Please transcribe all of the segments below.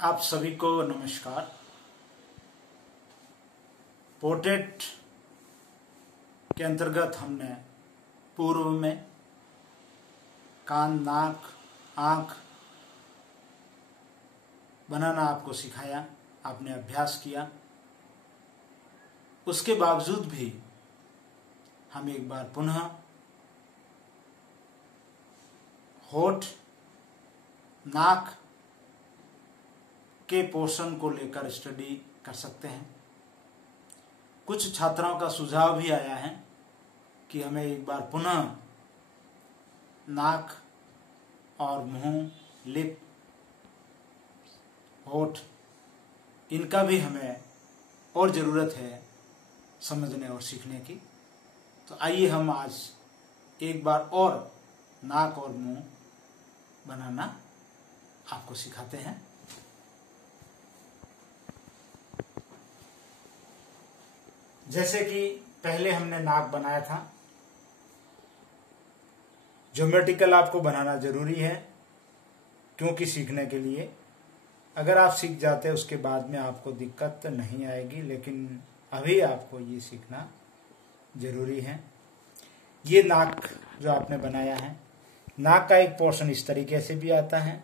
आप सभी को नमस्कार। पोर्ट्रेट के अंतर्गत हमने पूर्व में कान, नाक, आँख बनाना आपको सिखाया, आपने अभ्यास किया। उसके बावजूद भी हम एक बार पुनः होठ, नाक के पोर्शन को लेकर स्टडी कर सकते हैं। कुछ छात्रों का सुझाव भी आया है कि हमें एक बार पुनः नाक और मुंह, लिप, होठ, इनका भी हमें और ज़रूरत है समझने और सीखने की। तो आइए हम आज एक बार और नाक और मुंह बनाना आपको सिखाते हैं। जैसे कि पहले हमने नाक बनाया था, ज्योमेट्रिकल आपको बनाना जरूरी है क्योंकि सीखने के लिए। अगर आप सीख जाते हैं उसके बाद में आपको दिक्कत नहीं आएगी, लेकिन अभी आपको ये सीखना जरूरी है। ये नाक जो आपने बनाया है, नाक का एक पोर्शन इस तरीके से भी आता है,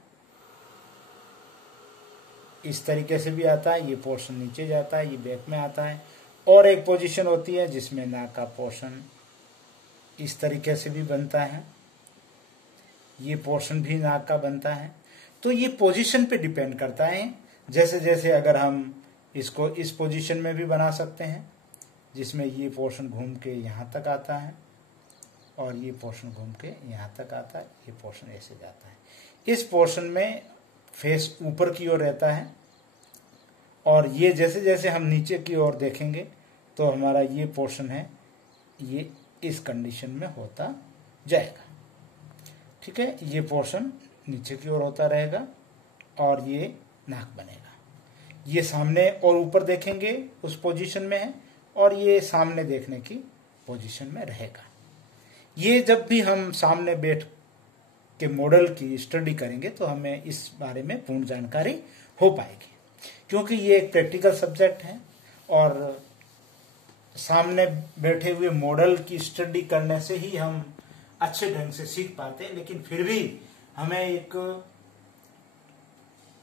इस तरीके से भी आता है, ये पोर्शन नीचे जाता है, ये बैक में आता है। और एक पोजीशन होती है जिसमें नाक का पोर्शन इस तरीके से भी बनता है, ये पोर्शन भी नाक का बनता है। तो ये पोजीशन पे डिपेंड करता है। जैसे जैसे अगर हम इसको इस पोजीशन में भी बना सकते हैं जिसमें ये पोर्शन घूम के यहाँ तक आता है और ये पोर्शन घूम के यहाँ तक आता है, ये पोर्शन ऐसे जाता है। इस पोर्शन में फेस ऊपर की ओर रहता है और ये जैसे जैसे हम नीचे की ओर देखेंगे तो हमारा ये पोर्शन है, ये इस कंडीशन में होता जाएगा। ठीक है, ये पोर्शन नीचे की ओर होता रहेगा और ये नाक बनेगा। ये सामने और ऊपर देखेंगे उस पोजीशन में है और ये सामने देखने की पोजीशन में रहेगा। ये जब भी हम सामने बैठ के मॉडल की स्टडी करेंगे तो हमें इस बारे में पूर्ण जानकारी हो पाएगी, क्योंकि ये एक प्रैक्टिकल सब्जेक्ट है और सामने बैठे हुए मॉडल की स्टडी करने से ही हम अच्छे ढंग से सीख पाते हैं। लेकिन फिर भी हमें एक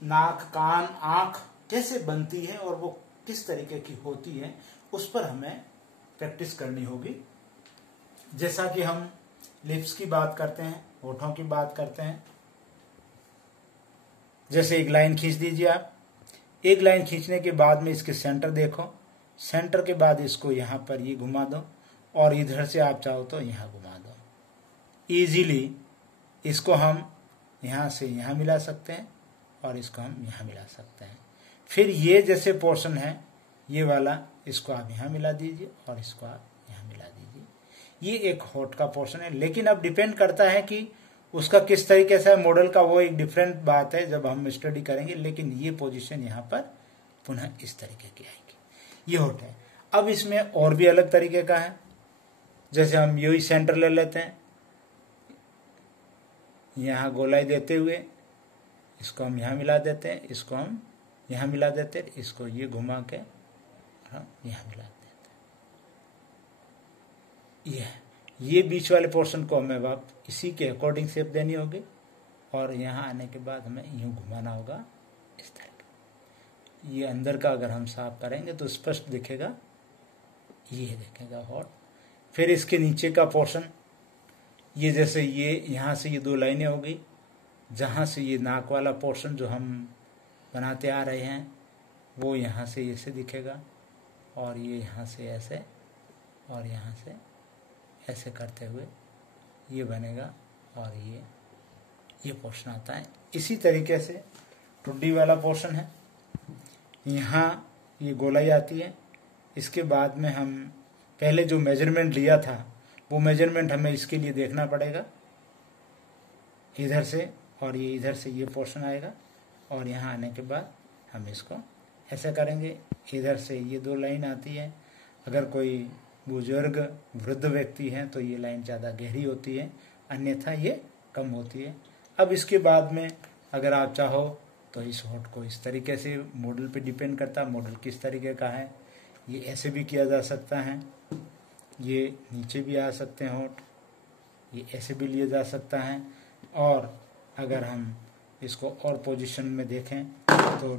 नाक, कान, आंख कैसे बनती है और वो किस तरीके की होती है उस पर हमें प्रैक्टिस करनी होगी। जैसा कि हम लिप्स की बात करते हैं, होठों की बात करते हैं। जैसे एक लाइन खींच दीजिए आप, एक लाइन खींचने के बाद में इसके सेंटर देखो, सेंटर के बाद इसको यहाँ पर ये घुमा दो और इधर से आप चाहो तो यहाँ घुमा दो। इजीली इसको हम यहाँ से यहाँ मिला सकते हैं और इसको हम यहाँ मिला सकते हैं। फिर ये जैसे पोर्शन है ये वाला, इसको आप यहाँ मिला दीजिए और इसको आप यहाँ मिला दीजिए। ये एक होठ का पोर्शन है, लेकिन अब डिपेंड करता है कि उसका किस तरीके से मॉडल का, वो एक डिफरेंट बात है जब हम स्टडी करेंगे। लेकिन ये पोजीशन यहाँ पर पुनः इस तरीके की आएगी, ये होठ है। अब इसमें और भी अलग तरीके का है। जैसे हम यही सेंटर ले लेते हैं, यहाँ गोलाई देते हुए इसको हम यहाँ मिला देते हैं, इसको हम यहाँ मिला देते हैं, इसको ये घुमा के हम यहाँ मिला देते हैं। ये बीच वाले पोर्शन को हमें अब इसी के अकॉर्डिंग शेप देनी होगी और यहाँ आने के बाद हमें यूं घुमाना होगा इस तरह का। ये अंदर का अगर हम साफ करेंगे तो स्पष्ट दिखेगा, ये दिखेगा होठ। फिर इसके नीचे का पोर्शन, ये जैसे ये यहाँ से ये दो लाइनें हो गई, जहाँ से ये नाक वाला पोर्शन जो हम बनाते आ रहे हैं वो यहाँ से ऐसे दिखेगा और ये यहाँ से ऐसे और यहाँ से ऐसे करते हुए ये बनेगा और ये पोर्शन आता है। इसी तरीके से टुड्डी वाला पोर्शन है, यहाँ ये गोलाई आती है। इसके बाद में हम पहले जो मेजरमेंट लिया था वो मेजरमेंट हमें इसके लिए देखना पड़ेगा, इधर से और ये इधर से ये पोर्शन आएगा और यहाँ आने के बाद हम इसको ऐसे करेंगे। इधर से ये दो लाइन आती है। अगर कोई बुजुर्ग वृद्ध व्यक्ति हैं तो ये लाइन ज़्यादा गहरी होती है, अन्यथा ये कम होती है। अब इसके बाद में अगर आप चाहो तो इस होठ को इस तरीके से मॉडल पे डिपेंड करता है, मॉडल किस तरीके का है। ये ऐसे भी किया जा सकता है, ये नीचे भी आ सकते हैं होठ, ये ऐसे भी लिया जा सकता है। और अगर हम इसको और पोजीशन में देखें तो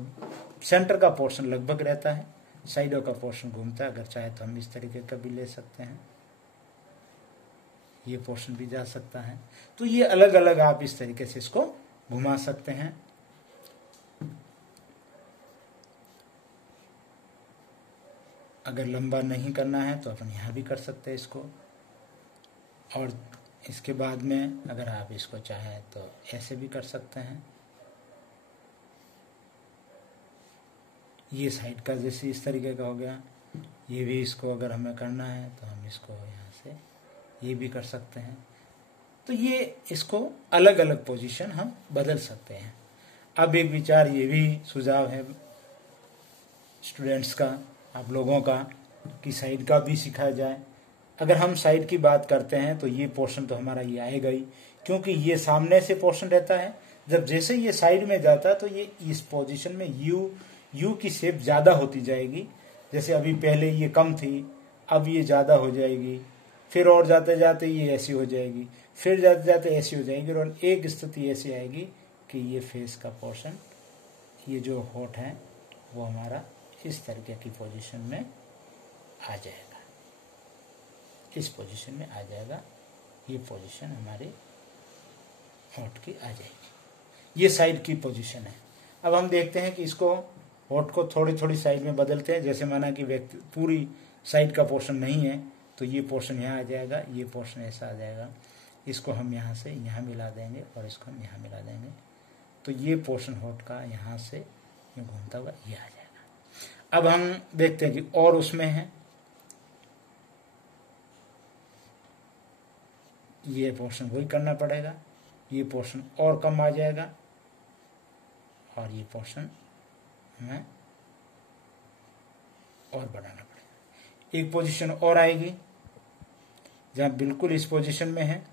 सेंटर का पोर्शन लगभग रहता है, साइडों का पोर्शन घूमता है। अगर चाहे तो हम इस तरीके का भी ले सकते हैं, ये पोर्शन भी जा सकता है। तो ये अलग अलग आप इस तरीके से इसको घुमा सकते हैं। अगर लंबा नहीं करना है तो अपन यहाँ भी कर सकते हैं इसको। और इसके बाद में अगर आप इसको चाहें तो ऐसे भी कर सकते हैं। ये साइड का जैसे इस तरीके का हो गया। ये भी इसको अगर हमें करना है तो हम इसको यहाँ से ये भी कर सकते हैं। तो ये इसको अलग अलग पोजीशन हम बदल सकते हैं। अब एक विचार ये भी सुझाव है स्टूडेंट्स का, आप लोगों का, कि साइड का भी सिखाया जाए। अगर हम साइड की बात करते हैं तो ये पोर्शन तो हमारा ये आएगा ही, क्योंकि ये सामने से पोर्शन रहता है। जब जैसे ये साइड में जाता है तो ये इस पोजीशन में यू की शेप ज्यादा होती जाएगी। जैसे अभी पहले ये कम थी, अब ये ज्यादा हो जाएगी, फिर और जाते जाते ये ऐसी हो जाएगी, फिर जाते जाते ऐसी हो जाएगी, और एक स्थिति ऐसी आएगी कि ये फेस का पोर्शन, ये जो होठ है वो हमारा इस तरीके की पोजीशन में आ जाएगा, इस पोजीशन में आ जाएगा। ये पोजीशन हमारे होठ की आ जाएगी। ये साइड की पोजीशन है। अब हम देखते हैं कि इसको होठ को थोड़ी थोड़ी साइड में बदलते हैं। जैसे माना कि व्यक्ति पूरी साइड का पोर्शन नहीं है तो ये पोर्शन यहाँ आ जाएगा, ये पोर्शन ऐसा आ जाएगा। इसको हम यहाँ से यहाँ मिला देंगे और इसको हम यहाँ मिला देंगे, तो ये पोर्शन होठ का यहाँ से घूमता हुआ ये आ जाएगा। अब हम देखते हैं कि और उसमें है, ये पोर्शन वही करना पड़ेगा, ये पोर्शन और कम आ जाएगा और ये पोर्शन हमें और बढ़ाना पड़ेगा। एक पोजीशन और आएगी जहां बिल्कुल इस पोजीशन में है,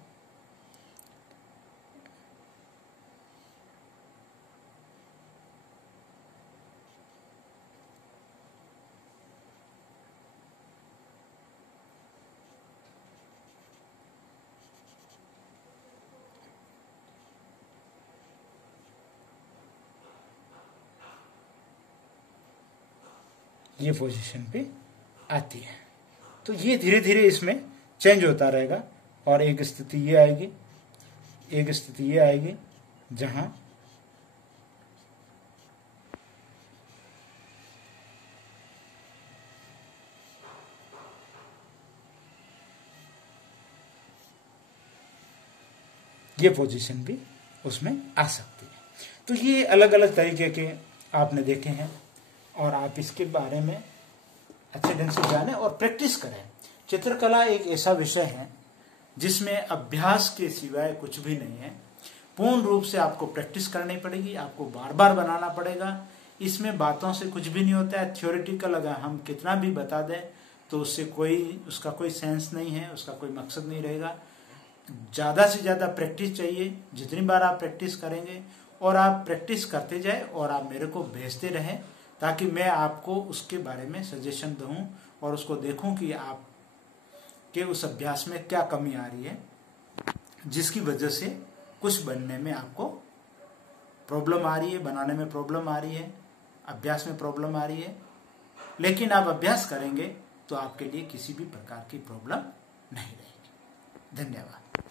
ये पोजीशन पे आती है। तो ये धीरे धीरे इसमें चेंज होता रहेगा और एक स्थिति ये आएगी, एक स्थिति ये आएगी जहां ये पोजीशन भी उसमें आ सकती है। तो ये अलग अलग तरीके के आपने देखे हैं और आप इसके बारे में अच्छे ढंग से जाने और प्रैक्टिस करें। चित्रकला एक ऐसा विषय है जिसमें अभ्यास के सिवाय कुछ भी नहीं है। पूर्ण रूप से आपको प्रैक्टिस करनी पड़ेगी, आपको बार बार बनाना पड़ेगा। इसमें बातों से कुछ भी नहीं होता है। थ्योरेटिकल अगर हम कितना भी बता दें तो उसका कोई सेंस नहीं है, उसका कोई मकसद नहीं रहेगा। ज़्यादा से ज़्यादा प्रैक्टिस चाहिए। जितनी बार आप प्रैक्टिस करेंगे और आप प्रैक्टिस करते जाए और आप मेरे को भेजते रहें ताकि मैं आपको उसके बारे में सजेशन दूं और उसको देखूं कि आप के उस अभ्यास में क्या कमी आ रही है जिसकी वजह से कुछ बनने में आपको प्रॉब्लम आ रही है, बनाने में प्रॉब्लम आ रही है, अभ्यास में प्रॉब्लम आ रही है। लेकिन आप अभ्यास करेंगे तो आपके लिए किसी भी प्रकार की प्रॉब्लम नहीं रहेगी। धन्यवाद।